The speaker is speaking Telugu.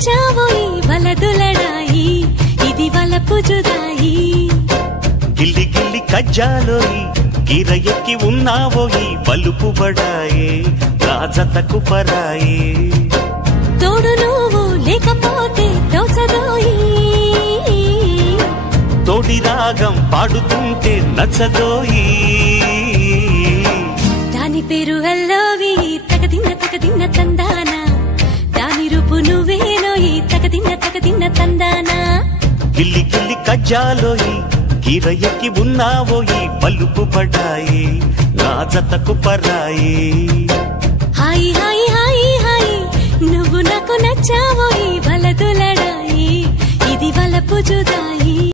నచ్చావోయి వలదులడాయి ఇది వలపు జుదాయి గిల్లి గిల్లి కజ్జాలోయి గిర ఎక్కి ఉన్నావోయి బలుపు బడాయే రాజతకు పరాయే తోడు నువ్వు లేకపోతే తోచదోయి తోడి రాగం పాడుతుంటే నచ్చదోయి దాని పేరు అల్లోవి తగదిన్న తందానా దాని రూపు నువ్వేనోయి తగదిన్న తందానా గిల్లి గిల్లి కజ్జాలోయి గిర ఎక్కి ఉన్నావోయి బలుపు బడాయే రాజతకు పరాయే హాయి హాయి హాయి హాయి నువ్వు నాకు నచ్చావోయి వలదులడాయి ఇది వలపు జుదాయి